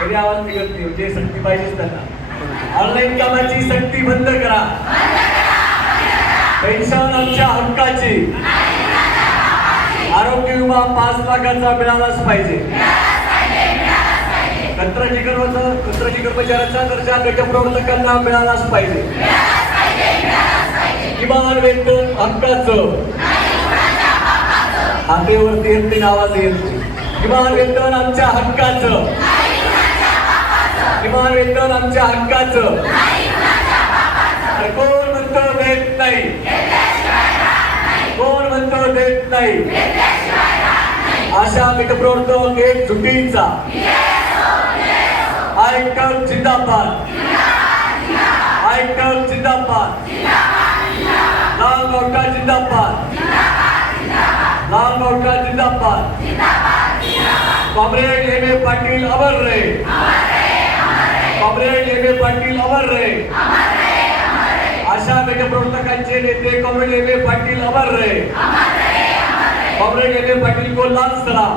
तरी आवाज निघत नाही. जे सक्ती पाहिजेच त्यांना. ऑनलाईन कामाची सक्ती बंद करा. पेन्शन आमच्या हक्काची. आरोग्य विमा पाच लाखाचा मिळालाच पाहिजे. कंत्राटी कंत्राटी कर्मचाऱ्याचा दर्जा गटप्रवर्तकांना मिळालाच पाहिजे. किमान वेतन हक्काचं. हातेवरती येत नाही आवाज येत किमान वेतन आमच्या हक्काचं. किमान वेतन आमच्या हक्काचं. कोण म्हणतो देत नाही? कोण म्हणतो देत नाही? अशा गटप्रवर्तक एक चुकीचा आयटम जिंदाबाद. आयटम जिंदाबाद. लाल मोठा जिंदाबाद. लाल मोठा जिंदाबाद. कॉम्रेड एम ए पाटील अमर रे एम ए पाटील अमर रे. अशा प्रवर्तकांचे नेते कॉम्रेड एम ए पाटील अमर रे. कॉम्रेड एम ए पाटील को लाल सलाम